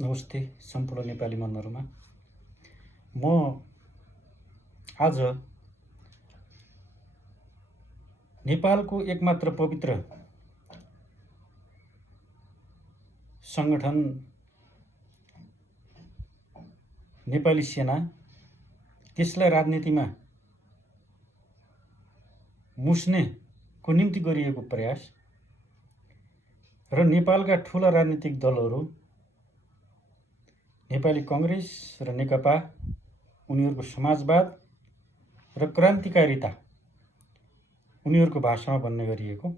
नमस्ते सम्पूर्ण नेपाली मनहरुमा। म आज नेपालको एकमात्र पवित्र संगठन नेपाली सेना, त्यसलाई राजनीतिमा मुस्नेको निम्ति गरिएको प्रयास र नेपालका ठूला राजनीतिक दलहरू नेपाली कांग्रेस र नेकपा, उनीहरूको समाजवाद र क्रान्तिकारिता उनीहरूको भाषामा भन्ने गरिएको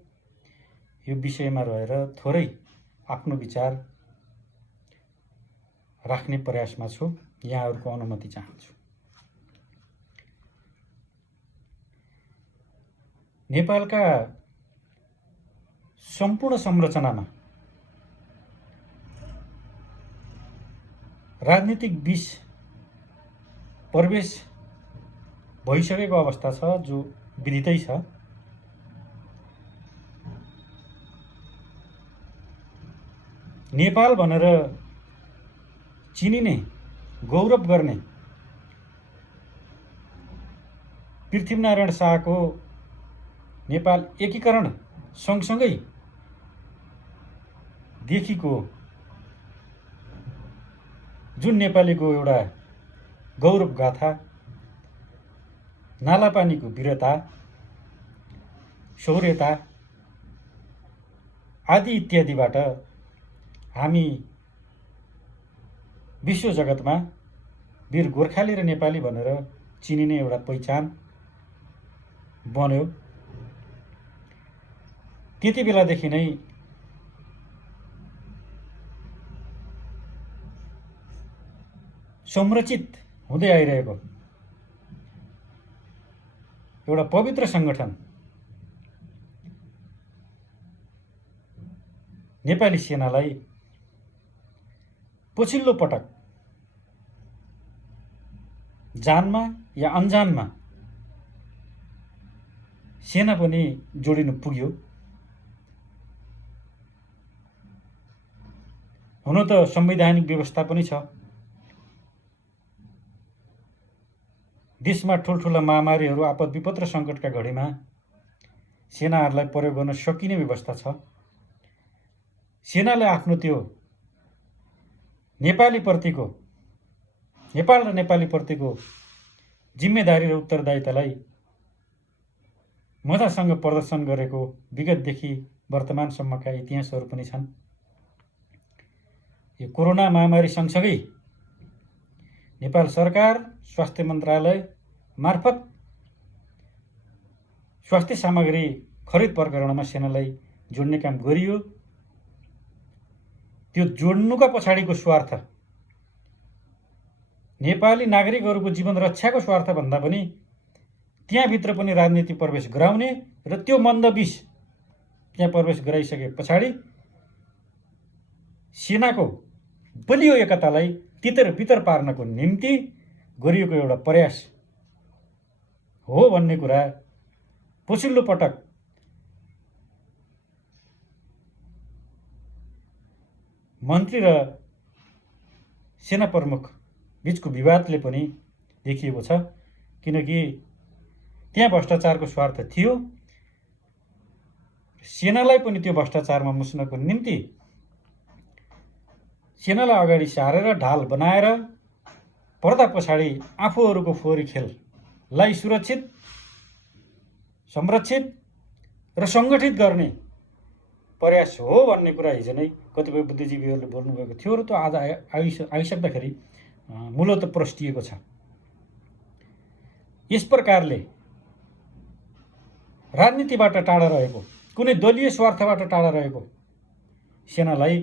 यो विषयमा रहेर थोरै आफ्नो विचार राख्ने प्रयासमा छु। यहाँहरूको अनुमति चाहन्छु। नेपालका सम्पूर्ण संरचनामा राजनीतिक विष प्रवेश भइसकेको अवस्था छ, जो विदितै छ। नेपाल भनेर चिनिने, गौरव गर्ने पृथ्वीनारायण शाहको नेपाल एकीकरण सँगसँगै देखिको जुन नेपालीको एउटा गौरव गाथा, नालापानीको वीरता, शौर्यता आदि इत्यादिबाट हामी विश्व जगतमा वीर गोर्खाली र नेपाली भनेर चिनिने एउटा पहिचान बन्यो। त्यति बेलादेखि नै संरचित हुँदै आइरहेको एउटा पवित्र संगठन नेपाली सेनालाई पछिल्लो पटक जानमा या अनजानमा सेना पनि जोडिनु पुग्यो। हुन त संवैधानिक व्यवस्था पनि छ। देशमा ठुल्ठुला महामारीहरू, आपद विपद र सङ्कटका घडीमा सेनाहरूलाई प्रयोग गर्न सकिने व्यवस्था छ। सेनाले आफ्नो त्यो नेपाल र नेपालीप्रतिको जिम्मेदारी र उत्तरदायितालाई मजासँग प्रदर्शन गरेको विगतदेखि वर्तमानसम्मका इतिहासहरू पनि छन्। यो कोरोना महामारी सँगसँगै नेपाल सरकार स्वास्थ्य मन्त्रालय मार्फत स्वास्थ्य सामग्री खरिद प्रकरणमा सेनालाई जोड्ने काम गरियो। त्यो जोड्नुका पछाडिको स्वार्थ नेपाली नागरिकहरूको जीवन रक्षाको स्वार्थ भन्दा पनि त्यहाँभित्र पनि राजनीति प्रवेश गराउने र त्यो मन्दविष त्यहाँ प्रवेश गराइसके पछाडि सेनाको बलियो एकतालाई तितर बितर पार्नको निम्ति गरिएको एउटा प्रयास हो भन्ने कुरा पछिल्लो पटक मन्त्री र सेना प्रमुख बीचको विवादले पनि देखिएको छ। किनकि त्यहाँ भ्रष्टाचारको स्वार्थ थियो। सेनालाई पनि त्यो भ्रष्टाचारमा मुस्नको निम्ति सेनालाई अगाडि सारेर ढाल बनाएर पर्दा पछाडि आफूहरूको फोहोरी खेललाई सुरक्षित, संरक्षित र सङ्गठित गर्ने प्रयास हो भन्ने कुरा हिजो नै कतिपय बुद्धिजीवीहरूले बोल्नुभएको थियो र त्यो आज आइसक्दाखेरि मूलत प्रष्टिएको छ। यस प्रकारले राजनीतिबाट टाढा रहेको, कुनै दलीय स्वार्थबाट टाढा रहेको सेनालाई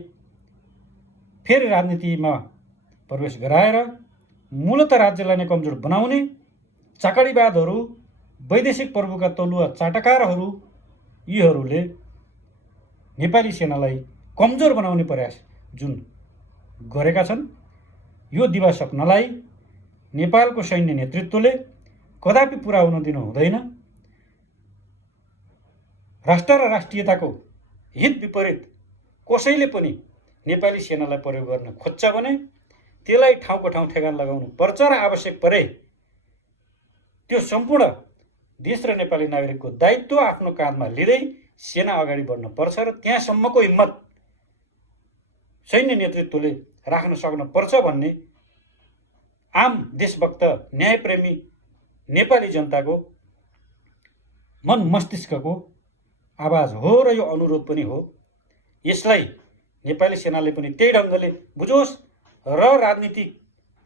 फेरि राजनीतिमा प्रवेश गराएर मूलत राज्यलाई नै कमजोर बनाउने चाकरीवादहरू, वैदेशिक प्रभुका तलुवा चाटकारहरू यीहरूले नेपाली सेनालाई कमजोर बनाउने प्रयास जुन गरेका छन्, यो दिवास्वप्नलाई नेपालको सैन्य नेतृत्वले कदापि पुरा हुन दिनु हुँदैन। राष्ट्र र राष्ट्रियताको हित विपरीत कसैले पनि नेपाली सेनालाई प्रयोग गर्न खोज्छ भने त्यसलाई ठाउँको ठाउँ ठेगान लगाउनु पर्छ र आवश्यक परे त्यो सम्पूर्ण देश र नेपाली नागरिकको दायित्व आफ्नो काँधमा लिँदै सेना अगाडि बढ्न पर्छ र त्यहाँसम्मको हिम्मत सैन्य नेतृत्वले राख्न सक्न पर्छ भन्ने आम देशभक्त न्यायप्रेमी नेपाली जनताको मन मस्तिष्कको आवाज हो र यो अनुरोध पनि हो। यसलाई नेपाली सेनाले पनि त्यही ढङ्गले बुझोस् र राजनीतिक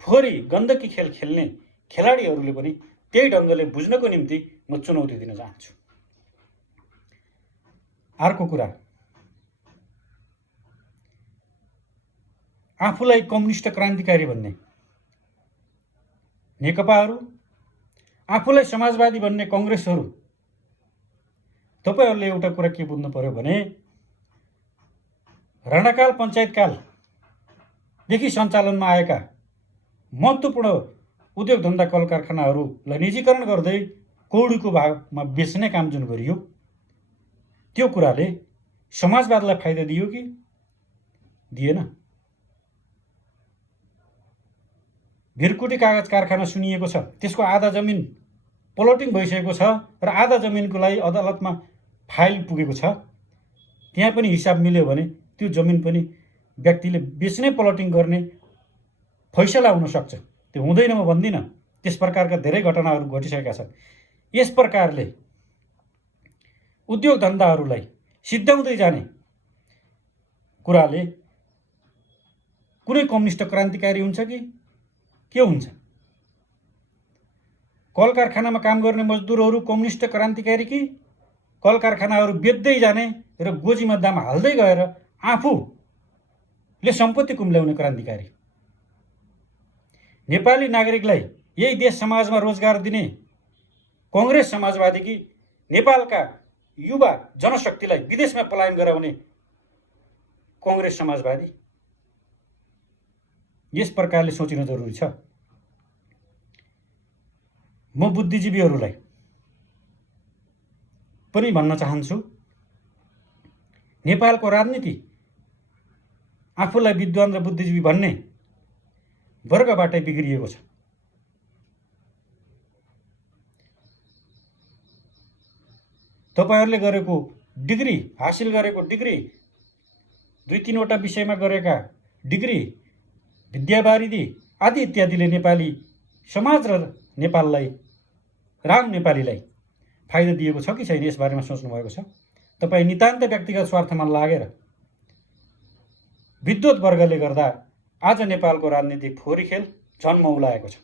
फोहोरी गण्डकी खेल खेल्ने खेलाडीहरूले पनि त्यही ढङ्गले बुझ्नको निम्ति म चुनौती दिन चाहन्छु। अर्को कुरा, आफूलाई कम्युनिस्ट क्रान्तिकारी भन्ने नेकपाहरू, आफूलाई समाजवादी भन्ने कङ्ग्रेसहरू, तपाईहरूले एउटा कुरा के बुझ्नु पर्यो भने राणाकाल पञ्चायतकालदेखि सञ्चालनमा आएका महत्त्वपूर्ण उद्योग धन्दा कल कारखानाहरूलाई निजीकरण गर्दै कौडीको भावमा बेच्ने काम जुन गरियो त्यो कुराले समाजवादलाई फाइदा दियो कि दिएन? भिरकुटी कागज कारखाना सुनिएको छ, त्यसको आधा जमिन प्लटिङ भइसकेको छ र आधा जमिनको लागि अदालतमा फाइल पुगेको छ। त्यहाँ पनि हिसाब मिल्यो भने त्यो जमिन पनि व्यक्तिले बेच्ने प्लटिङ गर्ने फैसला हुन सक्छ। त्यो हुँदैन म भन्दिनँ, त्यस प्रकारका धेरै घटनाहरू घटिसकेका छन्। यस प्रकारले उद्योग धन्दाहरूलाई सिद्ध्याउँदै जाने कुराले कुनै कम्युनिस्ट क्रान्तिकारी हुन्छ कि के हुन्छ? कल कारखानामा काम गर्ने मजदुरहरू कम्युनिस्ट क्रान्तिकारी कि कल कारखानाहरू बेच्दै जाने र गोजीमा दाम हाल्दै गएर आफूले सम्पत्ति कुम्ल्याउने क्रान्तिकारी? नेपाली नागरिकलाई यही देश समाजमा रोजगार दिने कङ्ग्रेस समाजवादी कि नेपालका युवा जनशक्तिलाई विदेशमा पलायन गराउने कङ्ग्रेस समाजवादी? यस प्रकारले सोचिन जरुरी छ। म बुद्धिजीवीहरूलाई पनि भन्न चाहन्छु, नेपालको राजनीति आफूलाई विद्वान र बुद्धिजीवी भन्ने वर्गबाटै बिग्रिएको छ। तपाईहरूले गरेको डिग्री, हासिल गरेको डिग्री, 2-3वटा विषयमा गरेका डिग्री, विद्यावारिधि आदि इत्यादिले नेपाली समाज र नेपाललाई, राम नेपालीलाई फाइदा दिएको छ कि छैन यसबारेमा सोच्नु भएको छ? तपाईँ नितान्त व्यक्तिगत स्वार्थमा लागेर विद्वत वर्गले गर्दा आज नेपालको राजनीतिक फोहोरी खेल झन् मौलाएको छ।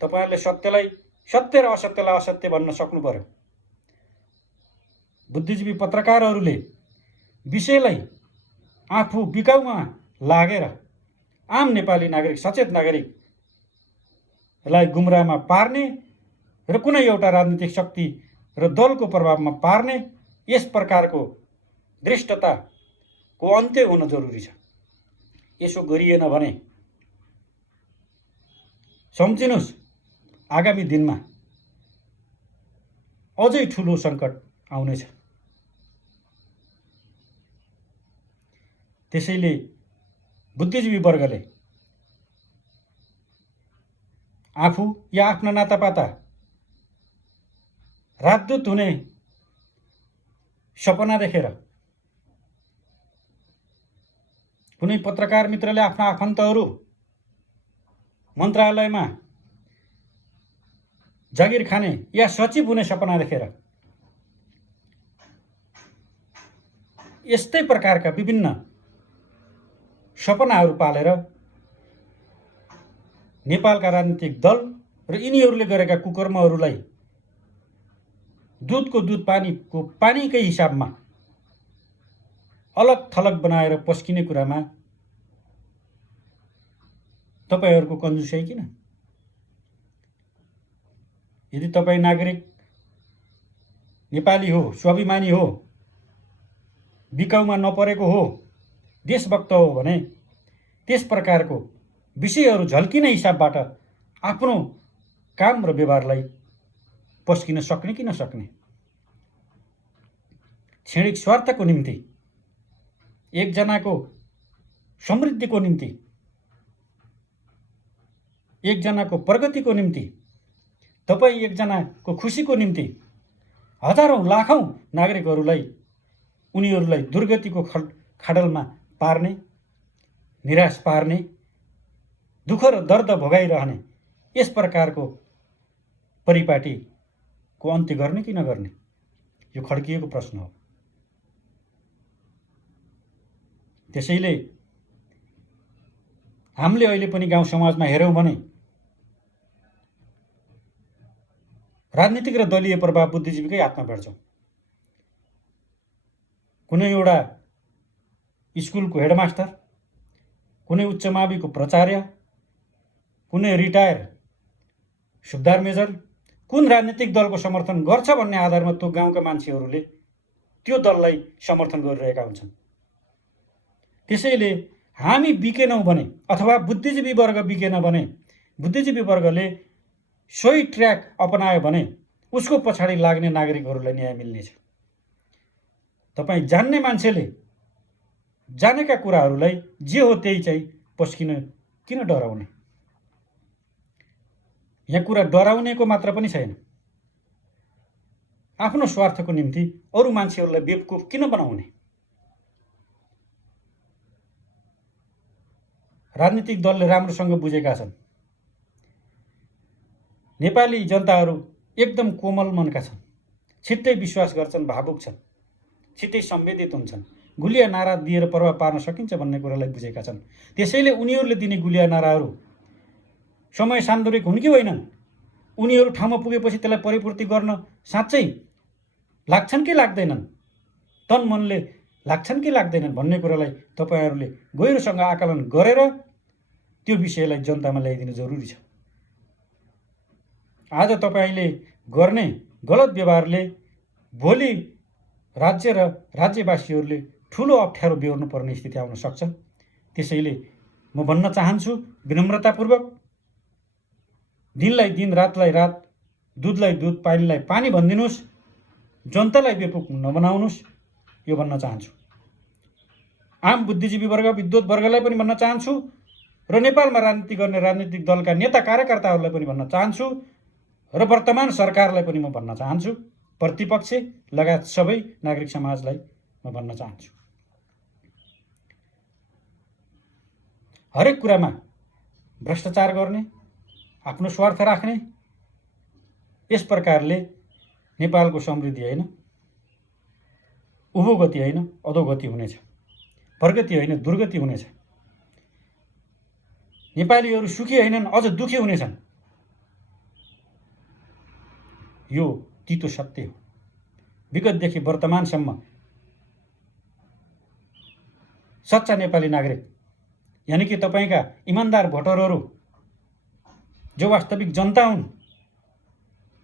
तपाईहरूले सत्यलाई सत्य र असत्यलाई असत्य भन्न सक्नु पर्यो। बुद्धिजीवी पत्रकारहरूले विषयलाई आफू बिकाउमा लागेर आम नेपाली नागरिक, सचेत नागरिकलाई गुमराहमा पार्ने र कुनै एउटा राजनीतिक शक्ति र दलको प्रभावमा पार्ने यस प्रकारको दृष्टताको अन्त्य हुन जरुरी छ। यसो गरिएन भने सम्झिनुहोस्, आगामी दिनमा अझै ठुलो सङ्कट आउनेछ। त्यसैले बुद्धिजीवी वर्गले आफू या आफ्ना नातापाता राजदूत हुने सपना देखेर, कुनै पत्रकार मित्रले आफ्ना आफन्तहरू मन्त्रालयमा जागिर खाने या सचिव हुने सपना देखेर यस्तै प्रकारका विभिन्न सपनाहरू पालेर नेपालका राजनीतिक दल र यिनीहरूले गरेका कुकर्महरूलाई दुधको दुध पानीको पानीकै हिसाबमा अलग थलग बनाएर पस्किने कुरामा तपाईहरूको कन्जुसाइ किन? यदि तपाईँ नागरिक नेपाली हो, स्वाभिमानी हो, बिकाउमा नपरेको हो, देशभक्त हो भने त्यस प्रकारको विषयहरू झल्किने हिसाबबाट आफ्नो काम र व्यवहारलाई पस्किन सक्ने कि नसक्ने? क्षणिक स्वार्थको निम्ति एकजनाको समृद्धिको निम्ति, एकजनाको प्रगतिको निम्ति, तपाईँ एकजनाको खुसीको निम्ति हजारौँ लाखौँ नागरिकहरूलाई उनीहरूलाई दुर्गतिको खाडलमा पार्ने, निराश पार्ने, दुःख र दर्द भोगाइरहने यस प्रकारको परिपाटीको अन्त्य गर्ने कि नगर्ने, यो खड्किएको प्रश्न हो। त्यसैले हामीले अहिले पनि गाउँ समाजमा हेऱ्यौँ भने राजनीतिक र दलीय प्रभाव बुद्धिजीवीकै हातमा भेट्छौँ। कुनै एउटा स्कुलको हेडमास्टर, कुनै उच्च माविको प्राचार्य, कुनै रिटायर सुबेदार मेजर कुन राजनीतिक दलको समर्थन गर्छ भन्ने आधारमा त्यो गाउँका मान्छेहरूले त्यो दललाई समर्थन गरिरहेका हुन्छन्। त्यसैले हामी बिकेनौँ भने अथवा बुद्धिजीवी वर्ग बिकेन भने, बुद्धिजीवी वर्गले सोही ट्र्याक अपनायो भने उसको पछाडि लाग्ने नागरिकहरूलाई न्याय मिल्नेछ। तपाईँ जान्ने मान्छेले जानेका कुराहरूलाई जे हो त्यही चाहिँ पस्किन किन डराउने? यहाँ कुरा डराउनेको मात्र पनि छैन। आफ्नो स्वार्थको निम्ति अरू मान्छेहरूलाई बेवकुफ किन बनाउने? राजनीतिक दलले राम्रोसँग बुझेका छन्। नेपाली जनताहरू एकदम कोमल मनका छन्, छिट्टै विश्वास गर्छन्, भावुक छन्, छिट्टै संवेदित हुन्छन्। गुलिया नारा दिएर प्रभाव पार्न सकिन्छ भन्ने कुरालाई बुझेका छन्। त्यसैले उनीहरूले दिने गुलिया नाराहरू समय सान्दर्भिक हुन् कि होइनन्, उनीहरू ठाउँमा पुगेपछि त्यसलाई परिपूर्ति गर्न साँच्चै लाग्छन् कि लाग्दैनन्, तन मनले लाग्छन् कि लाग्दैनन् भन्ने कुरालाई तपाईँहरूले गहिरोसँग आकलन गरेर त्यो विषयलाई जनतामा ल्याइदिनु जरुरी छ। आज तपाईँले गर्ने गलत व्यवहारले भोलि राज्य र राज्यवासीहरूले ठुलो अप्ठ्यारो बेहोर्नु पर्ने स्थिति आउन सक्छ। त्यसैले म भन्न चाहन्छु विनम्रतापूर्वक, दिनलाई दिन, रातलाई रात, दुधलाई दुध, पानीलाई पानी भनिदिनुहोस्, जनतालाई बेवकुफ नबनाउनुहोस्, यो भन्न चाहन्छु। आम बुद्धिजीवी वर्ग, विद्वत वर्गलाई पनि भन्न चाहन्छु र नेपालमा राजनीति गर्ने राजनीतिक दलका नेता कार्यकर्ताहरूलाई पनि भन्न चाहन्छु र वर्तमान सरकारलाई पनि म भन्न चाहन्छु, प्रतिपक्ष लगायत सबै नागरिक समाजलाई म भन्न चाहन्छु, हरेक कुरामा भ्रष्टाचार गर्ने, आफ्नो स्वार्थ राख्ने, यस प्रकारले नेपालको समृद्धि होइन, उभोगति होइन, अधोगति हुनेछ, प्रगति होइन, दुर्गति हुनेछ। नेपालीहरू सुखी होइनन्, अझ दुखी हुनेछन्। यो तितो सत्य हो। विगतदेखि वर्तमानसम्म सच्चा नेपाली नागरिक यानि कि तपाईँका इमान्दार भोटरहरू जो वास्तविक जनता हुन्,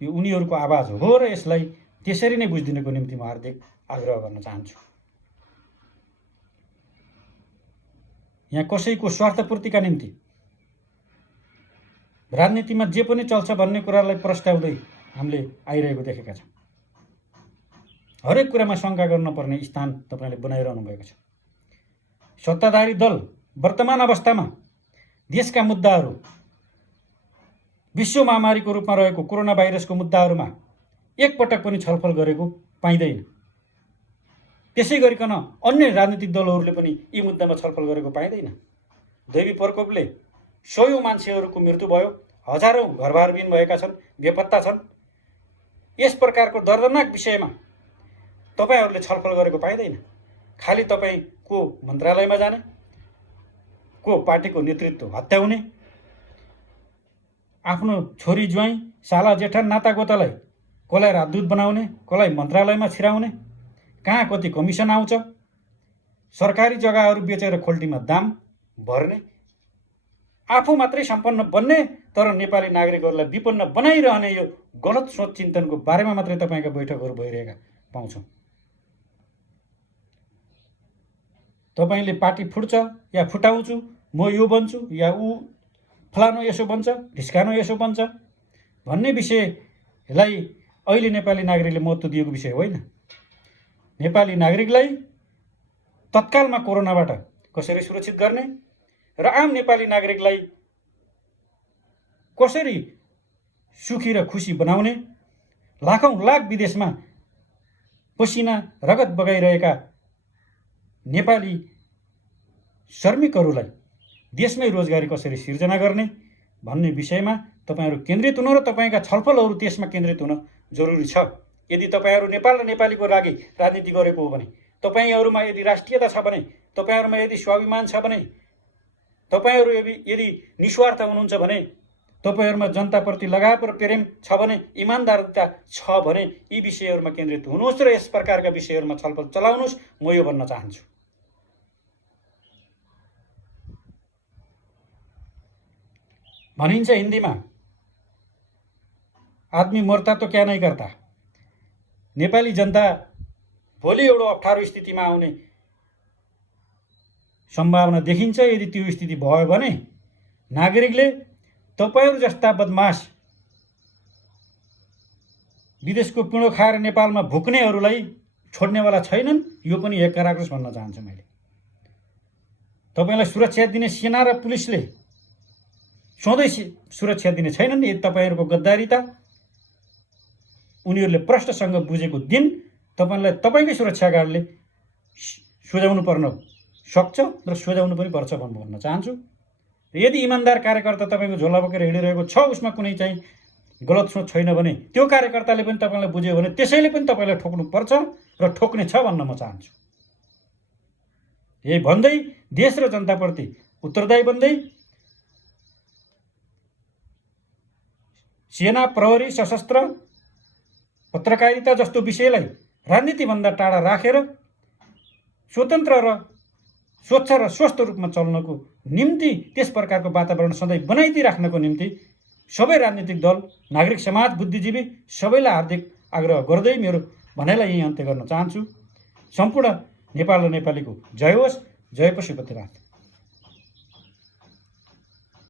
यो उनीहरूको आवाज हो र यसलाई त्यसरी नै बुझिदिनको निम्ति म हार्दिक आग्रह गर्न चाहन्छु। यहाँ कसैको स्वार्थपूर्तिका निम्ति राजनीतिमा जे पनि चल्छ भन्ने कुरालाई प्रस्ताउँदै हामीले आइरहेको देखेका छौँ। हरेक कुरामा शङ्का गर्नुपर्ने स्थान तपाईँले बनाइरहनु भएको छ। सत्ताधारी दल वर्तमान अवस्थामा देशका मुद्दाहरू, विश्व महामारीको रूपमा रहेको कोरोना भाइरसको मुद्दाहरूमा एकपटक पनि छलफल गरेको पाइँदैन। त्यसै गरिकन अन्य राजनीतिक दलहरूले पनि यी मुद्दामा छलफल गरेको पाइँदैन। दैवी प्रकोपले सयौं मान्छेहरूको मृत्यु भयो, हजारौं घरबारविहीन भएका छन्, बेपत्ता छन्। यस प्रकारको दर्दनाक विषयमा तपाईँहरूले छलफल गरेको पाइँदैन। खालि तपाईँ को मन्त्रालयमा जाने, को पार्टीको नेतृत्व हत्याउने, आफ्नो छोरी ज्वाइँ, साला जेठा, नातागोतालाई कसलाई राजदूत बनाउने, कसलाई मन्त्रालयमा छिराउने, कहाँ कति कमिसन आउँछ, सरकारी जग्गाहरू बेचेर खोल्टीमा दाम भर्ने, आफू मात्रै सम्पन्न बन्ने तर नेपाली नागरिकहरूलाई विपन्न बनाइरहने यो गलत सोच चिन्तनको बारेमा मात्रै तपाईँका बैठकहरू भइरहेका पाउँछौँ। तपाईँले पार्टी फुट्छ या फुटाउँछु, म यो बन्छु या ऊ फलानो यसो बन्छ, ढिस्कानो यसो बन्छ भन्ने विषयलाई अहिले नेपाली नागरिकले महत्त्व दिएको विषय होइन। नेपाली नागरिकलाई तत्कालमा कोरोनाबाट कसरी सुरक्षित गर्ने र आम नेपाली नागरिकलाई कसरी सुखी र खुसी बनाउने, लाखौं लाख विदेशमा पसिना रगत बगाइरहेका नेपाली श्रमिकहरूलाई देशमै रोजगारी कसरी सिर्जना गर्ने भन्ने विषयमा तपाईहरू केन्द्रित हुनु र तपाईँका छलफलहरू त्यसमा केन्द्रित हुन जरुरी छ। यदि तपाईँहरू नेपाल र नेपालीको लागि राजनीति गरेको हो भने, तपाईँहरूमा यदि राष्ट्रियता छ भने, तपाईँहरूमा यदि स्वाभिमान छ भने, तपाईँहरू यदि निस्वार्थ हुनुहुन्छ भने, तपाईँहरूमा जनताप्रति लगाव र प्रेम छ भने, इमान्दारिता छ भने यी विषयहरूमा केन्द्रित हुनुहोस् र यस प्रकारका विषयहरूमा छलफल चलाउनुहोस्। म यो भन्न चाहन्छु। भनिन्छ हिन्दीमा, आदमी मर्ता तो क्या नहीं करता। नेपाली जनता भोलि एउटा अप्ठ्यारो स्थितिमा आउने सम्भावना देखिन्छ। यदि त्यो स्थिति भयो भने नागरिकले तपाईहरू जस्ता बदमाश विदेशको पिँडो खाएर नेपालमा भुक्नेहरूलाई छोड्नेवाला छैनन्। यो पनि एक राख्नुहोस् भन्न चाहन्छु मैले। तपाईलाई सुरक्षा दिने सेना र पुलिसले सधैँ सुरक्षा दिने छैनन्। यदि तपाईहरूको गद्दारीता उनीहरूले प्रष्टसँग बुझेको दिन तपाईलाई तपाईकै सुरक्षा गार्डले सुझाउनु पर्न सक्छ र सुझाउनु पनि पर्छ भन्न चाहन्छु। यदि इमान्दार कार्यकर्ता तपाईँको झोला बोकेर हिँडिरहेको छ, उसमा कुनै चाहिँ गलत सोच छैन भने, त्यो कार्यकर्ताले पनि तपाईँलाई बुझ्यो भने त्यसैले पनि तपाईँलाई ठोक्नु पर्छ र ठोक्ने छ भन्न म चाहन्छु। यही भन्दै देश र जनताप्रति उत्तरदायी बन्दै सेना, प्रहरी, सशस्त्र, पत्रकारिता जस्तो विषयलाई राजनीतिभन्दा टाढा राखेर स्वतन्त्र र स्वच्छ र स्वस्थ रूपमा चल्नको निम्ति, त्यस प्रकारको वातावरण सधैँ बनाइदिराख्नको निम्ति सबै राजनीतिक दल, नागरिक समाज, बुद्धिजीवी सबैलाई हार्दिक आग्रह गर्दै मेरो भनाइलाई यही अन्त्य गर्न चाहन्छु। सम्पूर्ण नेपाल र नेपालीको जय होस्। जय पशुपतिनाथ।